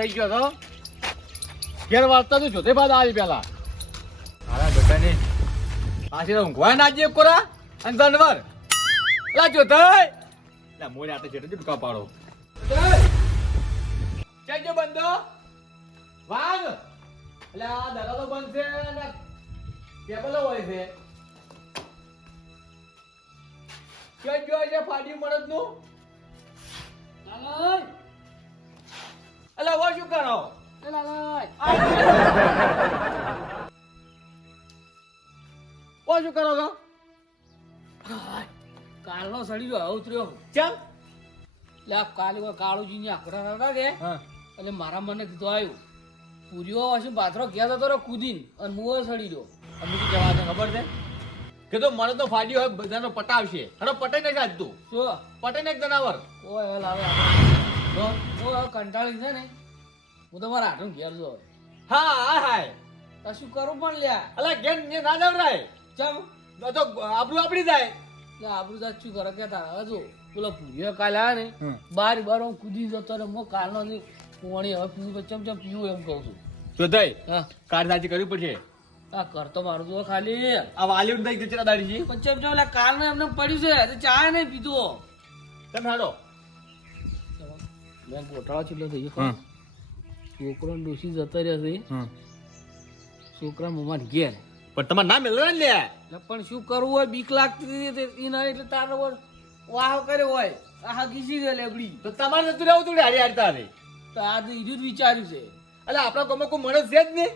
થઈ ગયો તો ઘેર વાળતા તું જોતે બાદ આવી પેલા મારા બેટાને પાછી ઊંઘવા ના જે કોરા અને જાનવર લા જોતાઈ લા મોરે આતે જેટલું ટુકા પાડો ચાજો બંધો વાગ એટલે આ દરવાજો બંધ છે ને કેબલ હોય છે ક્યાં જો છે ફાડી મળદ નું લાલય અલા વો શું કરો લાલય વો શું કરો છો કાલનો સડી ગયો ઉતર્યો ચમ એટલે આ કાલે કાળુજી ની આકડા હતા કે એટલે મારા મને કીધું આવ્યું પૂરીઓ હશે પાથરો ગયા હતો કૂદીને અને મુઓ સડી ગયો અમને શું કહેવા છે ખબર છે કે તો મને તો ફાડ્યો હોય બધાનો પટાવશે હડો પટાઈ ને જાજતું શું પટાઈ ને એક જનાવર ઓય હવે લાવે તો હવે કંટાળી છે ને હું તો મારા આઠમ ઘેર જો હા હા હાય તો શું કરું પણ લ્યા અલા ઘેર ને ના જવરાય ચમ તો આપણું આપડી જાય એટલે આબરું જાત શું કરે કેતા હવે જો પેલો પૂરીઓ કાલે આવે ને બાર હું કૂદી જતો ને હું કાલનો પાણી હવે પીવું ચમ પીવું એમ કહું છું જોધાઈ હા કાર સાચી કરવી પડશે આ કરતો મારું તો ખાલી આ વાલી ઉંડાઈ જચરા દાડી પણ ચમ એટલે કાલનો એમને પડ્યું છે તો ચા નહીં પીતો તમે હાડો મેં ગોટાળા ચીલો થઈ ગયો છોકરો ડોસી જતા રહ્યા છે છોકરા મોમાં ઘેર પણ તમારે ના મેળવે ને લે એટલે પણ શું કરવું હોય બીક લાગતી હતી ના એટલે તારો વાહ કર્યો હોય આ હગીસી ગયેલી લેબડી તો તમારે જતું રહેવું તું હારી હારતા રે તો આ તો ઈજુ જ વિચાર્યું છે એટલે આપણા ગામમાં કોઈ માણસ છે જ નહીં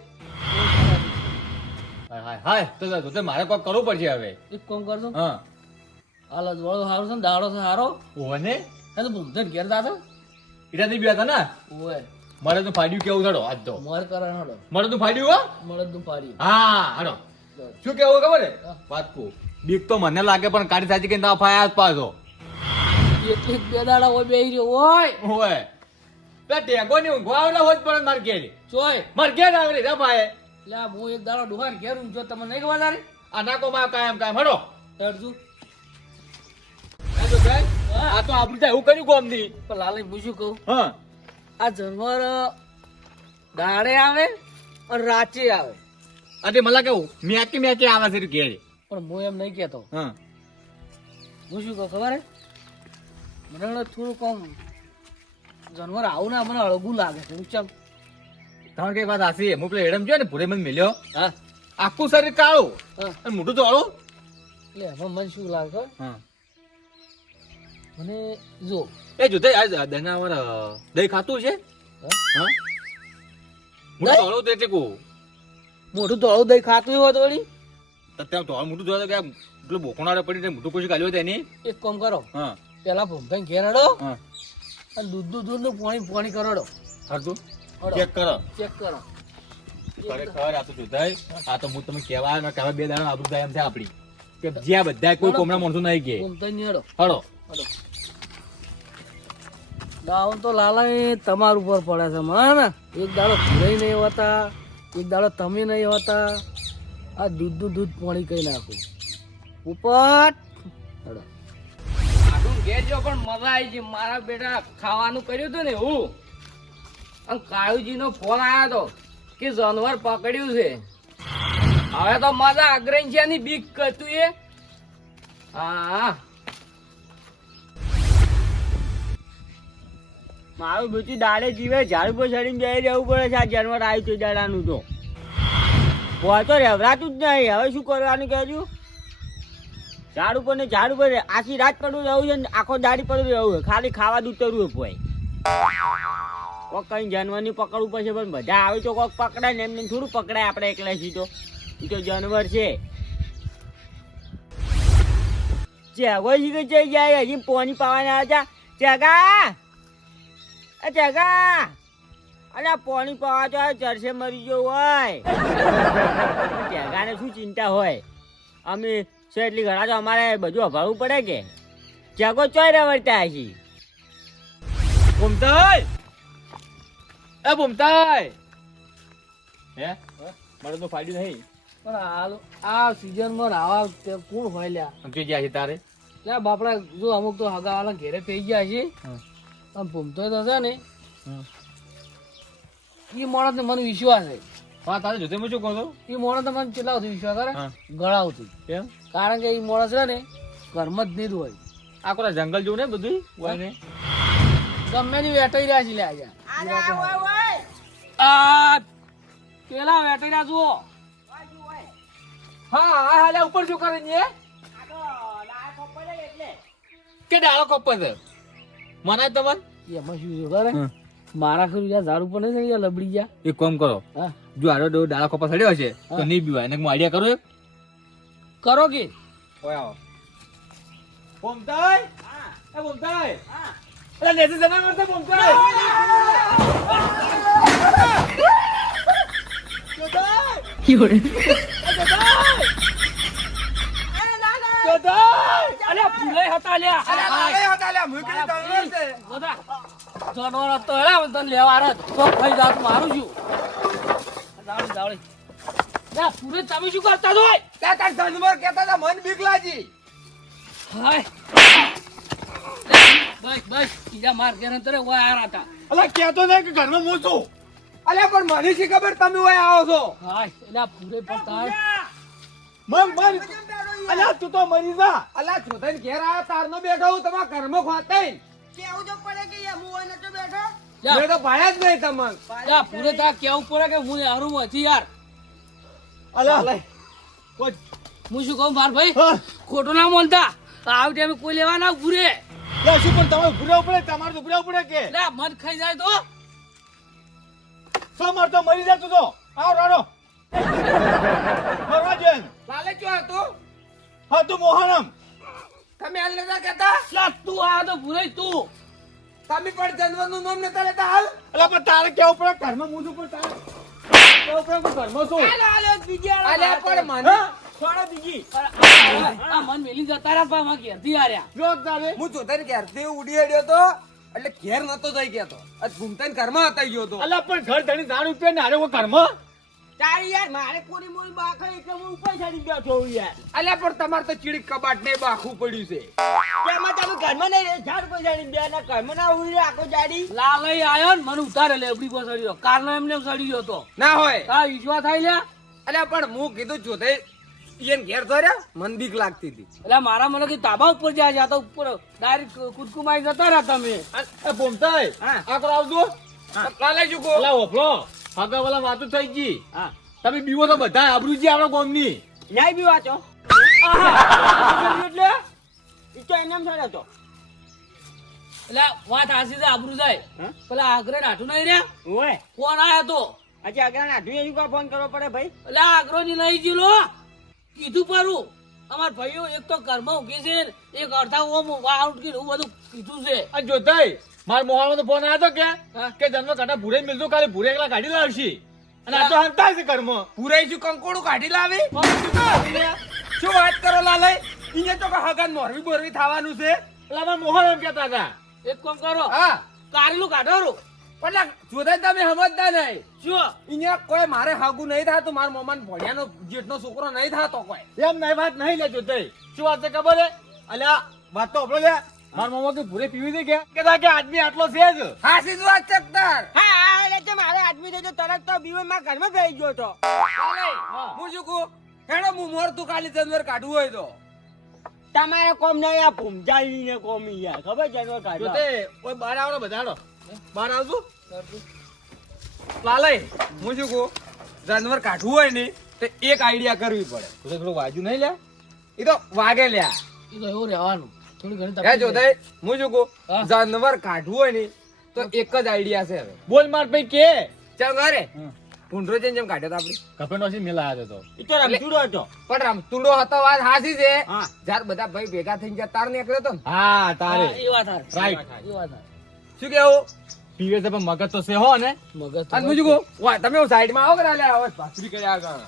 હાય હાય હાય તો મારે કોઈ કરવું પડશે હવે એક કામ કરજો હા હાલ અજવાળો સારો છે ને દાડો છે સારો ઓને એ તો ભૂમધન ઘેર દાદા એટા નહીં બેતા ને ઓય મારે તો ફાડ્યું કેવું થડો આજ તો મોર કરે હડો મારે તો ફાડ્યું હો મળદ નું પાડી હા હાડો શું કેવું ખબર હે વાત કો બીક તો મને લાગે પણ કાઢી સાચી કે ના ફાયા જ પાછો એટલે બે દાડા હોય બેહી રહ્યો હોય ઓય પેલા ટેગો ની ઊંઘવા આવેલા હોત પણ માર ઘેર ચોય માર ઘેર આવે રે ફાયે એટલે આ હું એક દાડો ડુહાન ઘેર ઊંઘજો તમને નહીં ખબર તારે આ નાકો માં કાયમ કાયમ હડો તડજુ આ તો આપણું ત્યાં એવું કર્યું કોમ ની પણ લાલે હું શું કહું હા આ જાનવર દાડે આવે અને રાચે આવે અરે મને કેવું મેચી આવે છે ઘેર પણ હું એમ નહીં કેતો હા હું શું કહું ખબર હે મને થોડું કમ જાનવર આવું ને મને અળગું લાગે છે ચમ તમારે કઈ વાત હાસી હું પેલો એડમ જો ને પૂરે મને મળ્યો હા આખું શરીર કાળું હા અને મોટું ધોળું એટલે એમાં મને શું લાગે હા મને જો એ જોતે આ દનાવર દહીં ખાતું છે હા મોટું ધોળું તો એટલે કહું મોટું ધોળું દહીં ખાતું હોય તો વળી તો ત્યાં ધોળું મોટું ધોળું કે પેલું બોકણારે પડી મોટું કશું કાઢ્યું હતું એની એક કામ કરો હા પેલા ભૂમભાઈ ઘેર હડો હા અને દૂધ નું પાણી કરડો હરતું હડો ચેક કરો ચેક કરો ખરેખર આ તો જોતાય આ તો હું તમે કહેવા ને કહેવા બે દાડા આબરૂ થાય એમ છે આપડી કે જ્યાં બધા કોઈ કોમના માણસો નહીં કે ભૂમભાઈ ની હડો હડો હડો દાવન તો લાલા તમાર ઉપર પડે છે મને એક દાડો ભૂરાઈ નહીં હોતા એક દાડો તમે નહીં હોતા આ દૂધ પાણી કઈ નાખું ઉપટ હડો આટલું ઘેર જો પણ મજા આવી છે મારા બેટા ખાવાનું કર્યું હતું ને એવું અને કાળુજી નો ફોન આવ્યો હતો કે જાનવર પકડ્યું છે હવે તો મજા અગ્રણી છે ની બીક કરતું એ હા મારું બેટી દાડે જીવે ઝાડ પર ચડીને જઈ રહેવું પડે છે આ જાનવર આવ્યું છે દાડાનું તો હોય તો રહેવરાતું જ નહીં હવે શું કરવાનું કહેજો ઝાડ ઉપર ને ઝાડ ઉપર આખી રાત પડું રહેવું છે ને આખો દાડી પડું રહેવું છે ખાલી ખાવા જ ઉતરવું હોય કોક કઈ જાનવરની પકડવું પડશે પણ બધા આવે તો કોક પકડાય ને એમને થોડું પકડાય આપણે એકલા છીએ તો એ તો જાનવર છે ચેગો શીખે જઈ જાય હજી પોની પાવાના હતા ચેગા જગા અલ્યા પાણી પાવા તો ચરસે મરી ગયો હોય જગાને શું ચિંતા હોય અમે છે એટલી ઘણા તો અમારે બધું અભાવવું પડે કે જગો ચોય રવડતા હશી ભૂમતાઈ એ ભૂમતાઈ હે મારે તો ફાડ્યું નહીં પણ હાલ આ સીઝનમાં આવા કોણ હોય લ્યા સમજી ગયા છે તારે લ્યા બાપડા જો અમુક તો હગાવાલા ઘેરે થઈ ગયા છે આમ ભૂમતો તો છે ને ઈ માણસ ને મને વિશ્વાસ છે. હા તારે જોતે હું શું કહું છું ઈ માણસ મને કેટલા સુધી વિશ્વાસ કરે હા. ગળાવથી. કેમ કારણ કે ઈ માણસ છે ને ઘરમાં જ નહીં જ હોય. આ કોરા જંગલ જોવું ને બધું હોય ને ગમે ની વેટાઈ રહ્યા છે લે આજે. આ પેલા વેટાઈ રહ્યા જુઓ. હા હા હાલે ઉપર શું કરે છે કે ડાળો કપ્પર છે મને તમને એમાં શું છે ખબર હે? મારા ખરું યાર ઝાડ ઉપર નહીં યાર લબડી ગયા. એક કામ કરો હા જો આરો ડાળો કપ્પર સડ્યો હશે તો હા. નહીં બીવાય એને હું આઈડિયા કરું કરો કે ઓય આવો બોમતાઈ એ બોમતાઈ અરે નેસે જના કરતે બોમતાઈ અલ્યા ભૂલાઈ હતા લ્યા. બધા જાનવર હતો હેલા હું તને લેવા આવ્યો હતો. તો ખાઈ જાત મારું છું. જાવડી જાવડી. લે પૂરે તમે શું કરતા છો? હાય બસ બસ બીજા માર ઘેર અંતરે ઓય આયા હતા. અલા કેતો નહીં કે ઘરમાં હું છું અલ્યા પણ મને શી ખબર તમે ઓય આવો છો હાય એલા પૂરે પડતા મન અલ્યા તું તો મરી જા અલ્યા જોતન ઘેર આયો તારનો બેઠો હું તમારા ઘરમાં ખોતાઈ મેં તો ભાયા જ નહીં તમને યા પૂરે તા કેવું પડે કે હું હારું હતી યાર. અલ્યા હું શું કહું માર ભાઈ હા ખોટું ના બોલતા. આવી ટાઈમે કોઈ લેવા ના પૂરે. લે શું પણ તમારે ભૂરા પડે તમારે તો ભૂરા પડે કે લે મન ખાઈ જાય તો સો માર તો મરી જા તું તો આવો રાડો મરવા જેન લાલે ક્યો હતો હા તું મોહનમ તમે હાલ નતા કહેતા લા તું આ તો પૂરે તું તમે પણ જાનવરનું નામ નતા લેતા હાલ અલ્યા પણ તારે કેવું પડે ઘરમાં હું છું પણ તારે કેવું પડે હું ઘરમાં છું અલ્યા પણ મને હા? છોડો બીજી આ મન મેલી જતા રહ્યા પા માં ઘેરથી આર્યા. જો તારે હું જોતાને ઘેરથી ઉડી હેડ્યો તો એટલે ઘેર નતો જઈ ગયો તો આ ઘૂમતાને ઘરમાં હતા ગયો તો અલ્યા પણ ઘર ધણી દારૂ રૂપિયા ને હારે હું ઘરમાં તારી યાર મારે કોરી મોરી બાખા એટલે હું ઉપર ચડી બેઠો હું યાર અલ્યા પણ તમારે તો ચીડી કબાટ ને બાખું પડ્યું છે તેમાં તમે ઘરમાં નહીં ઝાડ પર ચડી બે ના ઘરમાં ના ઉડી આખો જાડી લાલઈ આયો ને મને ઉતારે લેબડી પર સડ્યો. કારનો એમને સડી ગયો તો. ના હોય તા વિશ્વાસ થાય લ્યા. અલ્યા પણ હું કીધું જોતે ઈયન ઘેર ધર્યા મન બીક લાગતી હતી એટલે મારા મને કે તાબા ઉપર જાય છે. આ તો ઉપર ડાયરેક્ટ કુદકુમાઈ જતા રહ્યા તમે. એ બોમતાઈ હા. આ કરો આવજો લાલે જુકો અલ્યા ઓફલો આગળ વાલા વાતો થઈ ગઈ હા તમે બીવો તો બધા આબરૂજી આપણા ગામની ન્યાય બી વાંચો એટલે ઈ તો એમ થયો તો એટલે વાત હાસી છે આબરૂ જાય. હા? પેલા આગ્રે નાઠું નહીં રહ્યા ઓય ફોન આયો તો. આજે આગળ નાઠું એની કો ફોન કરવો પડે ભાઈ એટલે આગ્રો ની નહીં જીલો કીધું પરું. અમાર ભાઈઓ એક તો ઘરમાં ઊંઘી છે ને એક અડધા ઓમ વાઉટ કે એવું બધું કીધું છે. આ જોતાઈ માર મોહાળમાં તો ફોન આવ્યો તો હા? કે જન્મ કાઢા ભૂરે મિલતો કાલે ભૂરે એકલા કાઢી લાવશી અને આ તો હંતા છે ઘરમાં પુરાઈ શું કંકોડું કાઢી લાવી શું વાત કરો લાલે ઈને તો હગન મોરવી બોરવી થવાનું છે એટલે અમાર મોહન એમ કહેતા હતા એક કામ કરો હા કારેલું કાઢો પણ જોતા તમે સમજતા નહીં શું ઈને કોઈ મારે હાગું નહીં થતું મારા મોમાન ભણ્યાનો જેટનો છોકરો નહીં થતો કોઈ એમ નહીં વાત નહીં લે જોતાઈ શું વાત છે ખબર હે અલ્યા વાત તો આપણો લે માર મોમો કે ભૂરે પીવી દે કે કહેતા કે આદમી આટલો છે જ હાસી જ વાત ચકતાર હા એટલે મારે આદમી તો તરત તો બીવે માં ઘરમાં બેસી ગયો તો હું શું કહું હેડો હું મોર તું કાલી જાનવર કાઢવું હોય તો તમારે કોમ નહીં આ ભૂમજાલી ને કોમ યાર ખબર જાનવર કાઢવા જોતે ઓય બહાર આવો ને બધાડો બહાર આવજો લાલય હું શું કહું જાનવર કાઢવું હોય ને તો એક આઈડિયા કરવી પડે તું તો થોડું વાજુ નહીં લે એ તો વાગે લ્યા એ તો એવું રહેવાનું. થોડી ઘણી હે તકલીફ જોતાઈ હું શું કહું હા. જાનવર કાઢવું હોય ને તો એક જ આઈડિયા છે હવે બોલ માર ભાઈ કે ચાલ ઘરે ભૂંડરો જેમ કાઢ્યો તો આપડી કપડનો સી મેલા આવ્યો તો ઈ તો રમતુડો હતો પણ રમતુડો હતો વાત હાસી છે જ્યારે બધા ભાઈ ભેગા થઈને ગયા તાર નીકળ્યો તો ને હા હા, તારે એ વાત હારી. રાઈટ એ વાત હારી. શું કેવું પીવે છે પણ મગજ તો છે હો ને મગજ તો અને હું શું કહું વાહ, તમે સાઈડ માં આવો કે ના લે આવો ભાખરી કરી આગળ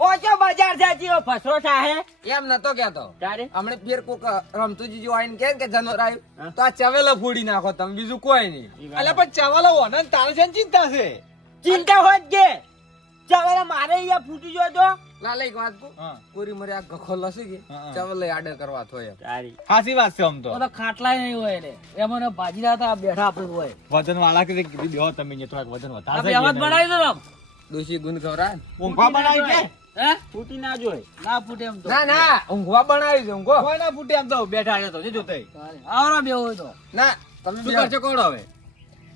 ઓછો બજાર જાજી ફસરો થાહે એમ નતો કેતો તારે હમણે ફેર કોક રમતુજી જો આઈને કે જનોર આવ્યું તો આ ચવેલો ફોડી નાખો તમે બીજું કોઈ નહીં અલ્યા પણ ચાવાલા ઓનન તારે છે ને ચિંતા છે ચિંતા હોત કે ચાલો મારે અહીંયા ફૂટી ગયો તો લાલે એક વાત કહું હા. કોરી મરે આ ગખો લસી ગઈ હા. ચાવલ લઈ આડે કરવા થોય તારી સાચી વાત છે આમ તો બધા ખાટલાય નહીં હોય ને એમાં ને ભાજી રહ્યા હતા બેઠા આપણે હોય વજન વાળા કે કીધું દેવો તમે અહીંયા થોડાક વજન આ વધારે બે અવાજ બનાવી દો આમ. દોશી ગુંદ ખવરા ઊંઘવા બનાવી કે હે ફૂટી ના જોય ના ફૂટે એમ તો ના ના ઊંઘવા બનાવી છે ઊંઘો કોઈ ના ફૂટે આમ તો બેઠા છે તો જો તઈ આવરા બે હોય તો ના તમે શું બે- કરશે કોણ હવે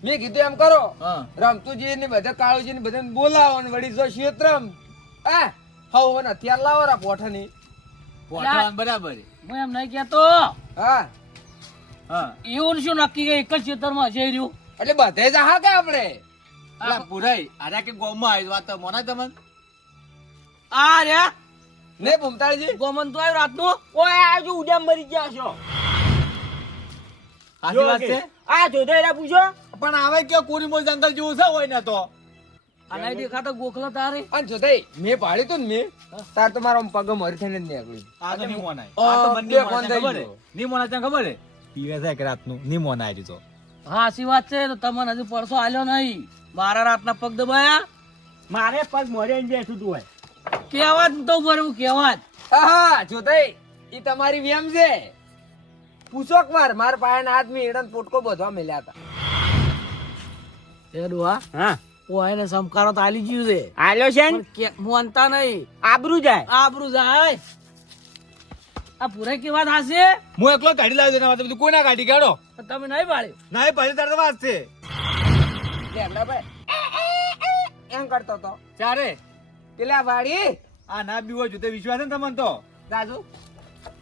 મેં કીધું એમ કરો હા રમતુજી ને બધા કાળુજી ને બધાને બોલાવો ને વળી જો ક્ષેત્રમ આ હવ ને અત્યાર લાવો રા પોઠાની પોઠાણ બરાબર હું એમ નહીં કેતો હા હા એવું શું નક્કી કે એક જ ખેતરમાં હશે રહ્યું એટલે બધે જ હા કે આપણે અલા પુરાઈ આરા કે ગોમાં આવી વાત તો મોના તમને આ રે ને ભૂમતાળજી ગોમન તો આવ્યું રાતનું ઓય આ જો ઉડ્યા મરી ગયા છો સાચી વાત છે આ જોધેરા પૂછો પણ આવે કે કોરી મોલ જંગલ જેવું છે હોય ને તો આ નહીં દેખાતો ગોખલો તારે અને જો તઈ મેં પાડી તું ને મેં તાર તો મારો પગ મરી થઈને જ નીકળ્યું આ તો નહીં મોનાય અ, આ તો મને બે નહીં કોણ થઈ મોનાય ખબર ગયું? હે નહીં મોનાય તને ખબર હે પીવે છે કે રાતનું નહીં મોનાય હજુ તો હા સાચી વાત છે તો તમને હજુ પરસો આલ્યો નહીં મારા રાતના પગ દબાયા મારે પગ મોરે બેઠું તું હોય કેવાત તો બરું કેવાત હા જો તઈ ઈ તમારી વેમ છે પૂછો વાર માર પાયાના આદમી એડન પોટકો બધવા મેલ્યા હતા એ ડોહા હા ઓ એને સમકારો તો આલી ગયું છે આલ્યો છે ને પણ કે મોનતા નહીં આબરૂ જાય આબરૂ જાય આ પૂરે કે વાત હાશે હું એકલો કાઢી લાવી દેના વાત બધું કોઈ ના કાઢી કાઢો તમે નહીં પાડ્યું ના એ પહેલી તાર તો વાત છે લેમડા ભાઈ એમ કરતો તો ચારે પેલા વાડી આ ના બીવો જુતે વિશ્વાસ છે ને તમને તો રાજુ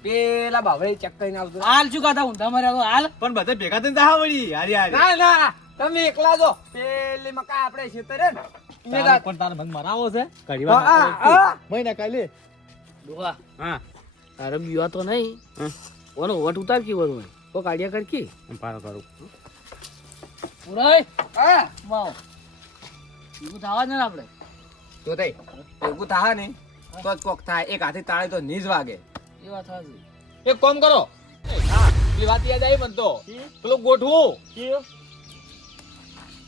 પેલા બાવળી ચેક કરીને આવજો હાલ શું કાતા ઊંધા માર્યા તો હાલ પણ બધા ભેગા થઈને જા વળી હારી હારી ના ના તમે એકલા જો પેલી મકા આપણે ખેતરે ને મેં તારે પણ તારે મન મરાવો છે ઘડી વાર હા, હા. મહિના કાલે ડોહા હા તારે બીવા તો નહીં ઓનો વટ ઉતાર કી વરું કો કાઢ્યા કર કી પારો કરું પૂરાય હા વાવ એવું થવા ને આપણે જો તઈ ભેગું થા ને તો જ કોક થાય એક હાથે તાળે તો નીજ વાગે એ વાત હાજી એક કામ કરો હા પેલી વાત યાદ આવી મને તો પેલો ગોઠવું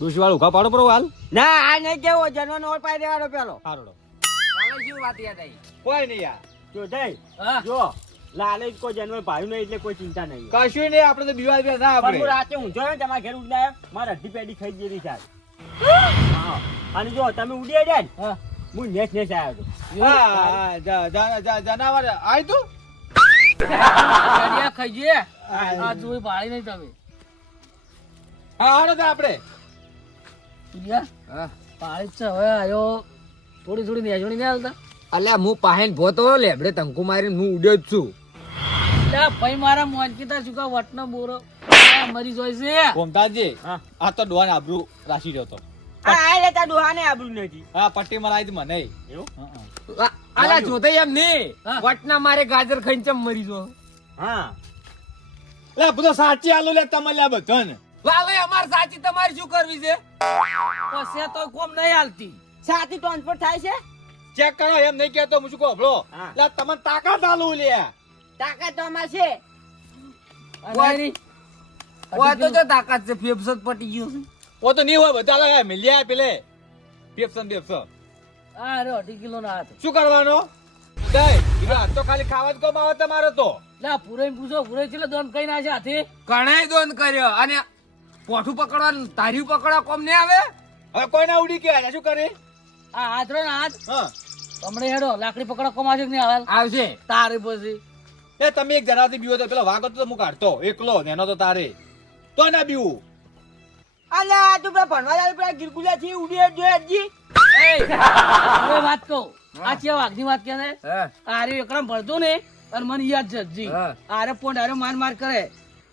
દુશ્વાળ ઉભા પાડો બરો હાલ ના આ નહીં કેવો જન્મનો ઓર પાઈ દેવાનો પેલો હારોડો ચાલો શું વાત યાદ આવી કોઈ નહીં યાર જોધે હા જો લાલે જ કોઈ જન્મ ભાઈ નહીં એટલે કોઈ ચિંતા નહીં કશું નહીં આપણે તો બીવા ના પણ હું આપણે રાતે ઊંઝો ને તમારા ઘેર ઉડાયો મારા અડધી પેડી ખાઈ ગયેલી સાહેબ હા અને જો તમે ઉડી જાય ને હા હું નેસ નેસ આવ્યો હતો હા જનાવર આય તું કાઢ્યા ખાઈ જઈએ આ જોઈ બાળી નહીં તમે હા હારો તો આપણે પૂજ્યા હા પાળી જ છે હવે આયો થોડી થોડી નેજવણી નહીં હાલતા અલ્યા હું પાહેન ભોતો લેબડે તંકુ મારીને હું ઉડ્યો જ છું લા ભાઈ મારા મોનકીતા ચુકા વટનો બોરો મરી જોઈ છે ગોમતાજી હા આ તો ડોહાને આબરૂ રાશી રહ્યો તો આ લેતા ડોહાને આબરૂ નથી હા પટ્ટી મરાઈ જ મને એવું અલ્યા જોતે એમ નહીં હા. વટના મારે ગાજર ખાઈને ચમ મરી જો હા લે બધો સાચી આલુ લે તમે લે બધાને લાલે અમાર સાચી તમારી શું કરવી છે પછી તો કોમ નહીં હાલતી સાથી ટ્રાન્સફર થાય છે ચેક કરો એમ નહીં કહેતો હું શું કહું ભલો હા. લે તમને તાકાત આલુ લે તાકાત તો અમાર છે અને ઓય તો જો તાકાત છે ફેફસત પટી ગયો છે ઓ તો નહીં હોય બધા લગાય મિલ્યા પેલે પેપ્સન પેપ્સન આ રે 2.5 કિલો ના હાથ શું કરવાનો દઈ કીધું આ તો ખાલી ખાવા જ કોમ આવે તમારો તો લા પૂરે પૂછો પૂરે છે દોન કઈ ના છે હાથે કણાય દોન કર્યો અને પોઠું પકડવાનું તાર્યું પકડવા કોમ નહીં આવે હવે કોઈ ના ઉડી કે શું કરે આ હાથ રે ને હાથ હા હમણે હેડો લાકડી પકડો કમાશે કે નહીં આવે આવશે તારે પછી એ તમે એક જણાથી બીવો તો પેલો વાગો તો હું કાઢતો એકલો ને એનો તો તારે તો ના બીવું અલ્યા તું પેલા ભણવા જાય પેલા ગિરગુલા થી ઉડી જો હજી એ હવે વાત કહું આ છે વાઘની વાત કે છે હા આરે એકરામ ભરતો ને અને મને યાદ છે હજી હા. આરે પોંડ આરે માર માર કરે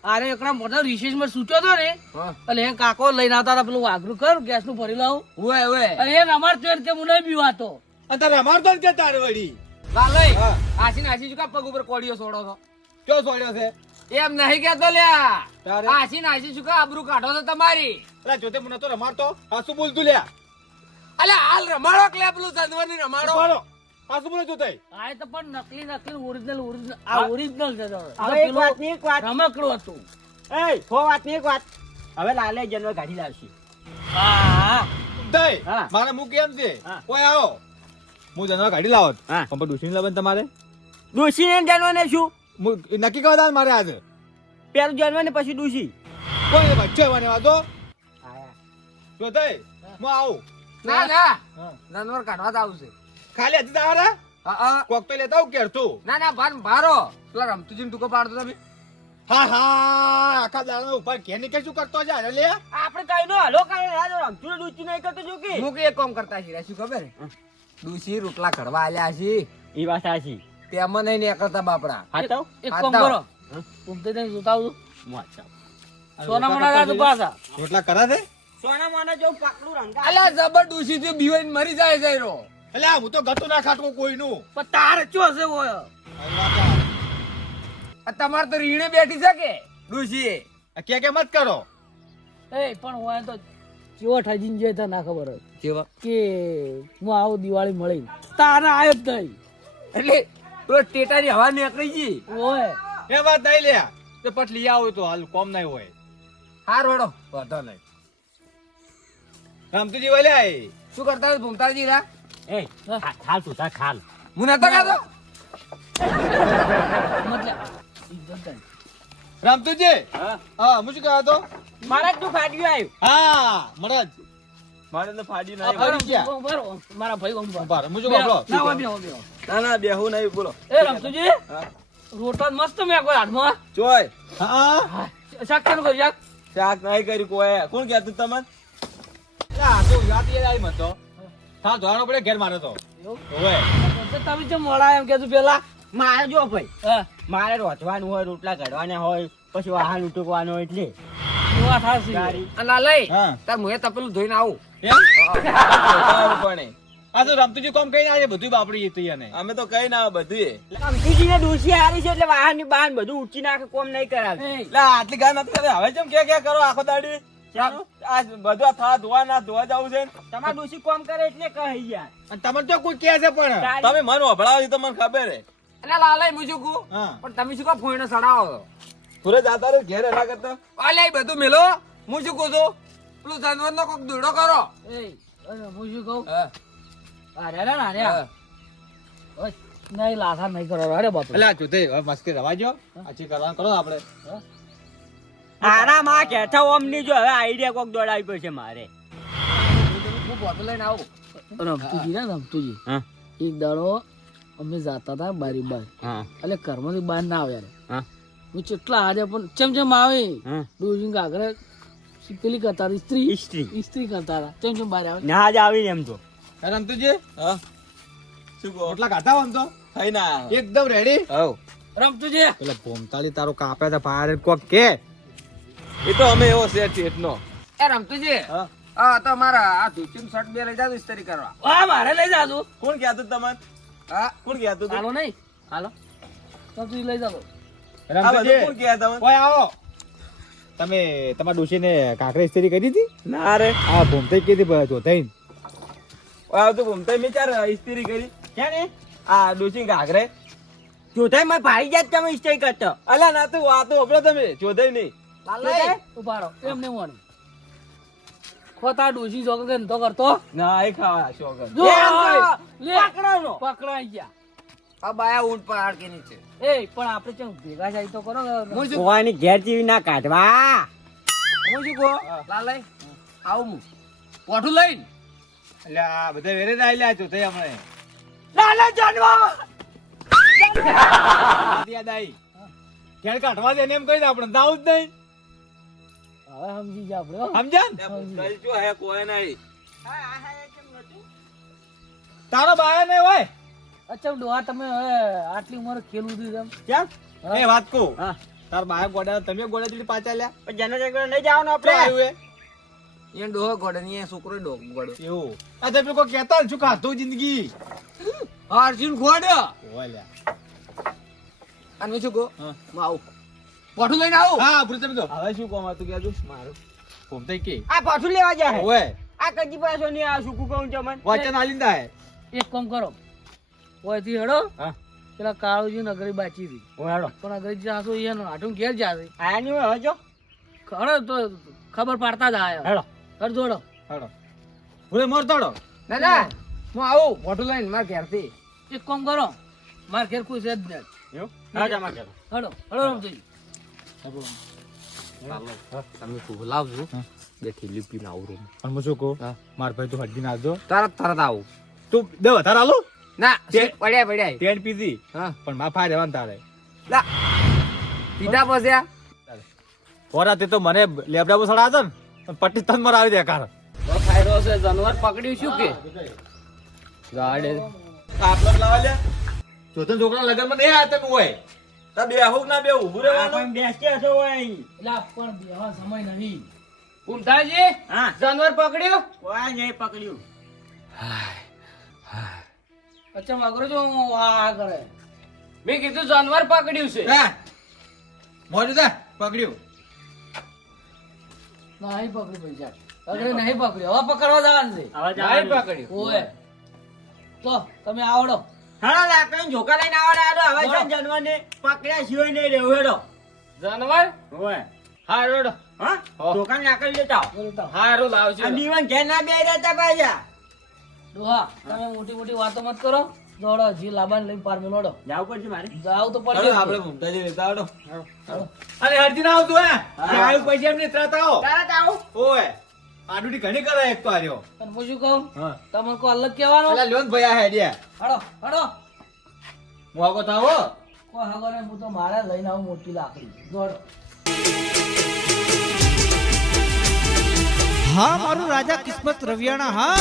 આરે એકરામ મોટા રિશેષ માં સૂચો તો ને હા એટલે એ કાકો લઈને આવતા હતા પેલું વાઘરું કર ગેસ નું ભરી લાવું ઓય ઓય અને એ અમાર તો કે હું નહીં બીવાતો અને તારે અમારતો જ કે તારે વળી લાલે હા. આશી નાસી શું કા પગ ઉપર કોડિયો છોડો છો ક્યો છોડ્યો છે એમ નહીં કેતો લ્યા તારે? આશી નાસી શું કા આબરૂ કાઢો છો તમારી અલા જોતે મને તો રમાડતો આ શું બોલતું લ્યા અલે હાલ રમાડો કે લે પેલું જાનવરની રમાડો રમાડો આ શું બોલે જોતે આ તો પણ નકલી નકલી ઓરિજિનલ આ ઓરિજિનલ છે હવે એક વાત ની એક વાત રમકડું હતું એ 6 વાત ની એક વાત હવે લાલે જન્મ કાઢી લાવશે હા ભૂમતાઈ, હા. મારે મૂક એમ છે હા. કોઈ આવો હું જનવા ગાડી લાવો હા. પણ ડુસીને લાવવાનું તમારે ડોશીને જાણવાને શું નક્કી કરવા દે મારે આજે પેલું જાણવાને પછી ડોશી કોઈ બચ્ચો એવાની વાતો જો થઈ હું આવું ના ના હા. જાનવર કાઢવા જ આવશે ખાલી હજી તમારે હા, હા. કોક તો લેતા આવું કેરતું ના ના ભારો પેલા રમતુજી ટૂંકો પાડતો તમે હા હા આખા દાડા ઉપર ઘેર કે શું કરતો છે અરે લે આપણે કઈ નો હલો કાલે યાર રમતું ડૂચી નહીં કરતો જો કે હું કે એક કામ કરતા છીએ શું ખબર ડૂસી રોટલા ઘડવા આલ્યા છે ઈ વાત સાચી તેમાં નહીં નીકળતા બાપડા હા તો એક હા, કામ તો. કરો ઘૂમતે જઈને જોતા આવું વાચા સોના મોના રાત પાછા રોટલા કરા છે સોના મોના જો પાકડું રંગા અલ્યા જબર ડૂસી થી બીવાઈને મરી જાય છે રો એટલે હું તો ગતો ના ખાટકો કોઈનું પણ તારે ચો છે ઓય આ તમારે તો રીણે બેઠી છે કે ડૂસી કે મત કરો એ પણ ઓય તો ચેવો ઠજીને જે તા ના ખબર હોય જેવા કે હું આવું દિવાળી મળી તારે આયો જ નહીં એટલે પેલો ટેટાની હવા નીકળી ગઈ ઓય એ વાત નહીં લે તે પટ લઈ આવો તો હાલ કોમ નહીં હોય હાર વડો વાંધો નહીં રમતુજી વાલ્યા એ શું કરતા હોય ભૂમતાજી રા એ ખાલ તું તા ખાલ હું નતો કહેતો મતલબ ઇજ્જત નહીં. રમતુજી હા હા હું શું કહેતો મારા તું ફાટ્યું આવ્યું હા મરજ મારે તો ફાટ્યું આ ફરી ગયા. બરો, મારા ભાઈ કોમ ઉભા રહો, હું શું કહું ના હોય બેહો બેહો ના ના બેહું નહીં બોલો એ રમતુજી રોટલા મસ્ત મેં કોઈ હાથમાં જોય હા શાક કેનું કરી શાક શાક નહીં કર્યું કોઈ કોણ કહેતું તમને આ તો યાદ યાદ આવી મત તો હા ધોવાનો પડે ઘેર મારે તો ઓય તો તમે જે મોડા એમ કહેતું પેલા મારે જો ભાઈ હા મારે રોચવાનું હોય રોટલા કાઢવાના હોય પછી વાહન ઉટકવાનું હોય એટલે એ વાત હાચી. સારી. અને લઈ હા તાર મુએ તપેલું ધોઈને આવું એમ આ તો રમતુજી કોમ કઈ ના છે બધું બાપડી જતી અને અમે તો કઈ ના બધું અંકુજીને ડોશી હારી છે એટલે વાહન ની બાહન બધું ઉઠી નાખે કોમ નહીં કરાવે એ, એટલે આટલી ગાય નથી કરતી હવે કેમ કે કરો આખો દાડી આ બધું આ થા ધોવા ના ધોવા જવું છે તમારા ડોશી કોમ કરે એટલે કહી યાર અને તમને તો કોઈ કહે છે પણ તારી- તમે મન વભળાવો તો મને ખબર હે એટલે લાલય હું શું કહું હા પણ તમે શું કહો ફોઈને સડાવો છો? પૂરે જાતા રહો ઘેર એના કરતા અલે એ બધું મેલો હું શું કહું છું પેલું જાનવર નો કોક દોડો કરો એ, અરે હું શું કહું હા, અરે રે ના રે હા. ઓય, નહીં લાથા નહીં કરો અરે બાપુ એટલે આ જોતે હવે મસ્તી રવાજો આછી કરવાનું કરો આપણે આરામ આ કેઠા ઓમ ની જો હવે આઈડિયા કોક દોડાવી પડશે મારે હું બોટલ લઈને આવું રમતુજી ને રમતુજી હા એક દાડો અમે જાતા હતા બારી બાર હા એટલે ઘરમાંથી બહાર ના આવ્યા રે. હા હું કેટલા હારે પણ ચમ આવે હા ડોસીને આગળ પેલી કરતા હતા સ્ત્રી ઇસ્ત્રી સ્ત્રી કરતા હતા ચમ બહાર આવે ના જ આવી એમ તો રમતુજી હા શું કહો રોટલા ખાતા હોય તો થઈ ના એકદમ રેડી હવ રમતુજી એટલે ભોમતાલી તારો કાપે તો ફારે કોક કે એ તો અમે એવો છે એટલો એ રમતુજી હા હા તો મારા આ ધોતીનું શર્ટ બે લઈ જાવ ઇસ્ત્રી કરવા હા મારે લઈ જાજો કોણ કહેતું તમારે હા કોણ કહેતું તું હાલો નહીં હાલો રમતુજી લઈ જાજો આ બધું કોણ કહે તમને ઓય આવો તમે તમારા ડોશીને કાંકરા ઇસ્ત્રી કરી હતી ના રે આ ભોમતાઈ કીધી જોતાઈ આવતું ભૂમતા મેં ચાર ઇસ્ત્રી કરી ક્યાં ને આ ડોસી ઘાઘરે જોતાય મેં ભાઈ જાત તમે ઇસ્ત્રી કરતો અલા ના તું વાતો હોભળો તમે ચોધાઈ નહીં લાલય ઉભા રહો એમને વાણી ખોટા ડોસી જોગર કે નતો કરતો ના એ ખાવા શોખ જો એ આમ તો લે પકડો પકડાઈ ગયા આ બાયા ઊંટ પર હાડ કે નીચે એ પણ આપણે ચમ ભેગા જાય તો કરો હું શું ગોવાની ઘેર જેવી ના કાઢવા હું શું કહું લાલય આવું હું પોઠું લઈને એટલે આ બધા વેરે જ આયેલા જોતાઈ હમણે લાલા જાનવા યાદ આવી ઘેર કાઢવા દે ને એમ કહી દે આપણે દાવ જ નહીં હવે સમજી જા આપણે હો. સમજ્યા ને? શું હે કોઈ નહીં તારો બાયા નહીં હોય અચ્છા ડોહા તમે હવે આટલી ઉંમરે ખેલવું દીધું કેમ એમ એ વાત કહું હા તાર બાયા ગોડા તમે ગોડા જેટલી પાછા લ્યા પણ જનો જગડો નહીં જવાનું શું આપણે આવ્યું એ ડોહો ગોડે ને એ છોકરો ડોહ ગોડો એ એવું આ તમે લોકો કહેતા ને શું ખાધું જિંદગી અર્જુન ગોડ હોય લ્યા અને હું શું કહું હા. હું આવું પોઠું લઈને આવું હા પૂરી તમે તો હવે શું કોમ હતું કહેતું મારું ભોમતાઈ કે આ પાછું લેવા જાય ઓય આ કજી પાછો નહીં આ શું કહું તમને વચન આલિંદા હે એક કામ કરો ઓયથી હેડો હા પેલા કાળુજી નગરી બાચી હતી ઓળો પણ નગરી જાસો એનો હાટું ઘેર જાશે આયા નહીં હોય હવે જો ખરો તો ખબર પાડતા જ આયા હેડો હર જોડો હાડો હું મરતાડો ના ના હું આવું મોટું લઈને મારા ઘેરથી. એક કામ કરો માર ઘેર કોઈ છે જ નહીં. એવું હા જા માં કરો હડો હડો રમજી. તમે ખૂબ લાવજો બેઠી લીપી ના આવું રૂમ. પણ હું શું કહું માર ભાઈ તું હજી નાખજો તરત આવું. તું દે વધારે આલો ના તે- પડ્યા ટેન પીધી હા પણ માફા રહેવાનું તારે લા પીધા પછી આ? હોરા તે તો મને લેબડા સડા હતા ને પણ પટ્ટી તન મર આવી દે કાર તો ફાયદો છે જાનવર પકડ્યું શું કે ગાડે આટલો જ લાવા લે જોતન છોકરા લગન માં નહીં આતન હોય તા બે હોક ના બે ઊભું આ રહેવાનું પણ બેસકે હશો હોય અહીં. એટલે પણ બેવા સમય નહીં. ઉમતાજી હા જાનવર પકડ્યું. કોઈ નહીં પકડ્યું અચ્છા મગરો જો આ કરે મેં કીધું જાનવર પકડ્યું છે. મોજું દે પકડ્યું નહીં પકડ્યું પૈસા પકડ્યું નહીં પકડ્યું હવે પકડવા જવાનું છે. હવે નહીં જવાનું. પકડ્યું. ઓય તો તમે આવડો હા લાકડાને ઝોકા લઈને આવડા હવે છે ને જાનવરને પકડ્યા સિવાય નહીં રહેવું હેડો જાનવર હોય હારું હેડો. હા ઝોકાને લાકડી લેતા આવો. બોલતા હારું લાવજો. આ દીવાન ઘેર ના બે રહેતા પાછા ડોહા તમે મોટી મોટી વાતો મત કરો દોડો જી લાબાન લઈને પાર મેલોડો જાવું પડશે મારે જાવ તો પડે ચાલો આપણે મુમતાજી લેતા આવડો અને હરજી ના આવતું હે આવ્યું પછી એમને ત્રાત આવો તરત આવું. ઓય આડુડી ઘણી કરે એક તો આર્યો અને હું શું કહું હા તમને કોઈ અલગ કહેવાનો અલા લોન ભયા હેડિયા હડો હડો મોગો થાવો કોઈ હગો ને હું તો મારે લઈને આવું મોટી લાકડી દોડો હા મારું રાજા કિસ્મત રવિયાણા હા